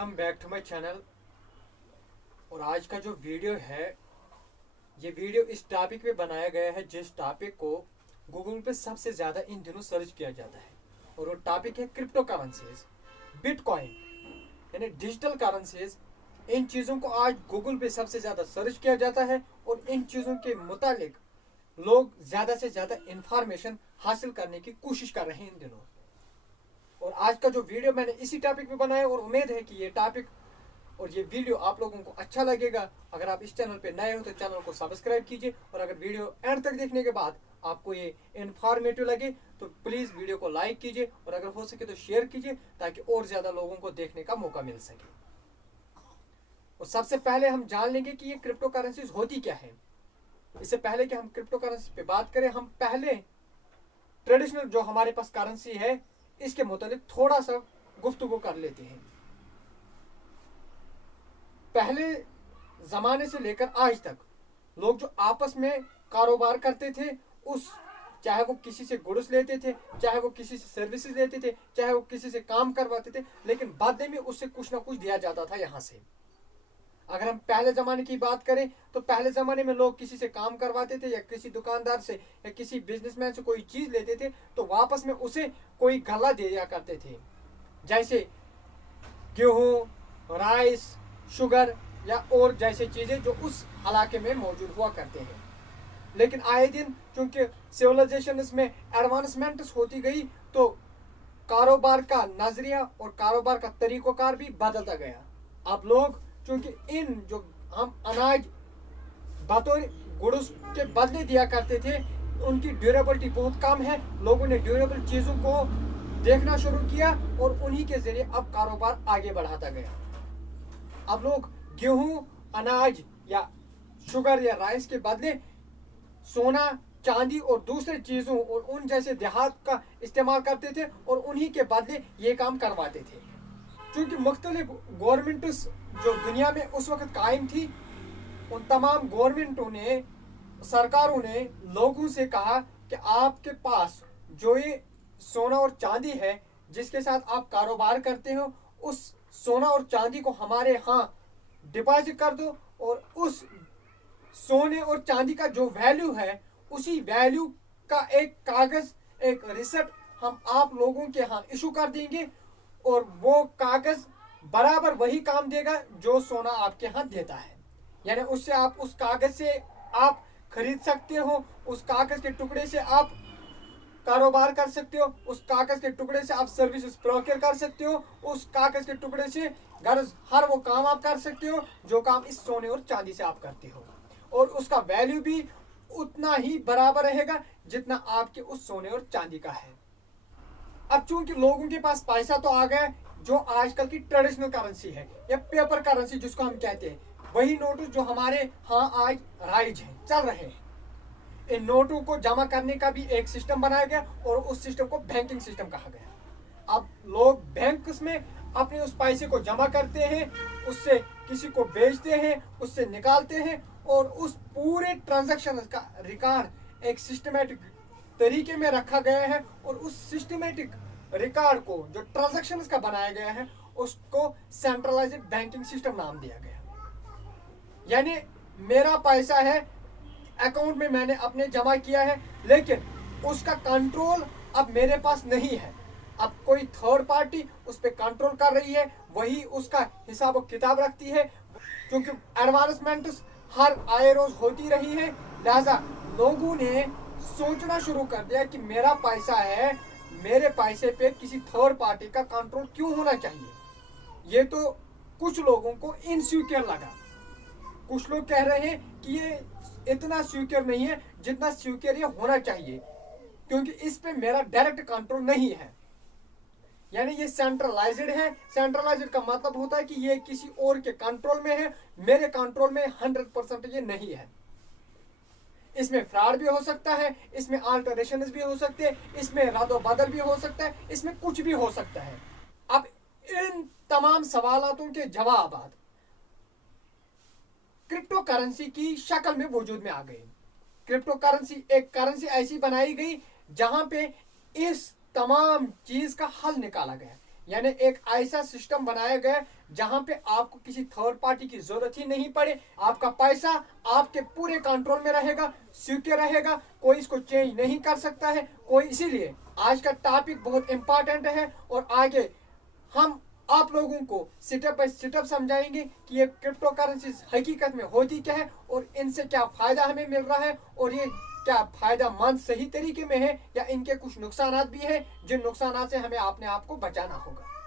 Welcome back to my channel. और आज का जो वीडियो है, ये वीडियो इस टॉपिक पे बनाया गया है जिस टॉपिक को गूगल पे सबसे ज़्यादा इन दिनों सर्च किया जाता है। और वो टॉपिक है क्रिप्टो करेंसीज, बिटकॉइन यानी डिजिटल करेंसीज। इन चीज़ों को आज गूगल पे सबसे ज़्यादा सर्च किया जाता है और इन चीज़ों के मुतालिक लोग ज़्यादा से ज़्यादा इंफॉर्मेशन हासिल करने की कोशिश कर रहे हैं इन दिनों। और आज का जो वीडियो मैंने इसी टॉपिक पे बनाया और उम्मीद है कि ये टॉपिक और ये वीडियो आप लोगों को अच्छा लगेगा। अगर आप इस चैनल पे नए हो तो चैनल को सब्सक्राइब कीजिए, और अगर वीडियो एंड तक देखने के बाद आपको ये इन्फॉर्मेटिव लगे तो प्लीज़ वीडियो को लाइक कीजिए, और अगर हो सके तो शेयर कीजिए ताकि और ज़्यादा लोगों को देखने का मौका मिल सके। और सबसे पहले हम जान लेंगे कि ये क्रिप्टो करेंसीज होती क्या है। इससे पहले कि हम क्रिप्टो करेंसी पे बात करें, हम पहले ट्रेडिशनल जो हमारे पास करेंसी है इसके मुतालिक थोड़ा सा गुफ्तगू कर लेते हैं। पहले जमाने से लेकर आज तक लोग जो आपस में कारोबार करते थे, उस चाहे वो किसी से गुड्स लेते थे, चाहे वो किसी से सर्विसेज लेते थे, चाहे वो किसी से काम करवाते थे, लेकिन बदले में उससे कुछ ना कुछ दिया जाता था यहाँ से। अगर हम पहले ज़माने की बात करें तो पहले ज़माने में लोग किसी से काम करवाते थे या किसी दुकानदार से या किसी बिजनेसमैन से कोई चीज़ लेते थे तो वापस में उसे कोई गल्ला दे दिया करते थे, जैसे गेहूँ, राइस, शुगर या और जैसे चीज़ें जो उस इलाके में मौजूद हुआ करते हैं। लेकिन आए दिन चूँकि सिविलाइजेशन में एडवांसमेंट्स होती गई तो कारोबार का नज़रिया और कारोबार का तरीक़ाकार भी बदलता गया। अब लोग क्योंकि इन जो हम अनाज बतौर गुड्स के बदले दिया करते थे उनकी ड्यूरेबिलिटी बहुत कम है। लोगों ने ड्यूरेबल चीज़ों को देखना शुरू किया और उन्हीं के जरिए अब कारोबार आगे बढ़ाता गया। अब लोग गेहूं, अनाज या शुगर या राइस के बदले सोना, चांदी और दूसरे चीज़ों और उन जैसे देहात का इस्तेमाल करते थे और उन्हीं के बदले ये काम करवाते थे। क्योंकि मुख्तलिफ गवर्नमेंट्स जो दुनिया में उस वक्त कायम थी, उन तमाम गवर्नमेंटों ने, सरकारों ने लोगों से कहा कि आपके पास जो ये सोना और चांदी है जिसके साथ आप कारोबार करते हो, उस सोना और चांदी को हमारे यहाँ डिपॉजिट कर दो और उस सोने और चांदी का जो वैल्यू है उसी वैल्यू का एक कागज़, एक रिसिप्ट हम आप लोगों के यहाँ इशू कर देंगे और वो कागज़ बराबर वही काम देगा जो सोना आपके हाथ देता है। यानी उससे आप उस कागज़ से आप खरीद सकते हो, उस कागज़ के टुकड़े से आप कारोबार कर सकते हो, उस कागज़ के टुकड़े से आप सर्विसेज प्रोक्योर कर सकते हो, उस कागज़ के टुकड़े से गर्ज हर वो काम आप कर सकते हो जो काम इस सोने और चांदी से आप करते हो, और उसका वैल्यू भी उतना ही बराबर रहेगा जितना आपके उस सोने और चांदी का है। अब चूंकि लोगों के पास पैसा तो आ गया, जो आजकल की ट्रेडिशनल करेंसी है या पेपर करेंसी जिसको हम कहते हैं, वही नोट जो हमारे यहाँ आज राइज हैं, चल रहे हैं। इन नोटों को जमा करने का भी एक सिस्टम बनाया गया और उस सिस्टम को बैंकिंग सिस्टम कहा गया। अब लोग बैंक्स में अपने उस पैसे को जमा करते हैं, उससे किसी को बेचते हैं, उससे निकालते हैं, और उस पूरे ट्रांजैक्शन का रिकॉर्ड एक सिस्टमेटिक तरीके में रखा गया है। और उस सिस्टमेटिक रिकॉर्ड को जो ट्रांजैक्शंस का बनाया गया है उसको सेंट्रलाइज्ड बैंकिंग सिस्टम नाम दिया गया। यानी मेरा पैसा है, अकाउंट में मैंने अपने जमा किया है, लेकिन उसका कंट्रोल अब मेरे पास नहीं है। अब कोई थर्ड पार्टी उस पर कंट्रोल कर रही है, वही उसका हिसाब और किताब रखती है। क्योंकि एडवांसमेंट्स हर आए रोज होती रही है, लिहाजा लोगों ने सोचना शुरू कर दिया कि मेरा पैसा है, मेरे पैसे पे किसी थर्ड पार्टी का कंट्रोल क्यों होना चाहिए। ये तो कुछ लोगों को इनसिक्योर लगा। कुछ लोग कह रहे हैं कि ये इतना सिक्योर नहीं है जितना सिक्योर ये होना चाहिए, क्योंकि इस पे मेरा डायरेक्ट कंट्रोल नहीं है। यानी ये सेंट्रलाइज्ड है। सेंट्रलाइज्ड का मतलब होता है कि ये किसी और के कंट्रोल में है, मेरे कंट्रोल में 100% ये नहीं है। इसमें फ्रॉड भी हो सकता है, इसमें अल्टरेशन भी हो सकते हैं, इसमें रद्द बदल भी हो सकता है, इसमें कुछ भी हो सकता है। अब इन तमाम सवालों के जवाब क्रिप्टो करेंसी की शक्ल में वजूद में आ गए। क्रिप्टो करेंसी एक करेंसी ऐसी बनाई गई जहां पे इस तमाम चीज का हल निकाला गया। यानी एक ऐसा सिस्टम बनाया गया जहां पे आपको किसी थर्ड पार्टी की जरूरत ही नहीं पड़े। आपका पैसा आपके पूरे कंट्रोल में रहेगा, सिक्योर रहेगा, कोई इसको चेंज नहीं कर सकता है कोई। इसीलिए आज का टॉपिक बहुत इंपॉर्टेंट है और आगे हम आप लोगों को स्टेप बाय स्टेप समझाएंगे कि ये क्रिप्टो करेंसी हकीकत में होती क्या है और इनसे क्या फायदा हमें मिल रहा है और ये क्या फायदेमंद सही तरीके में है या इनके कुछ नुकसान भी है जिन नुकसान से हमें अपने आप को बचाना होगा।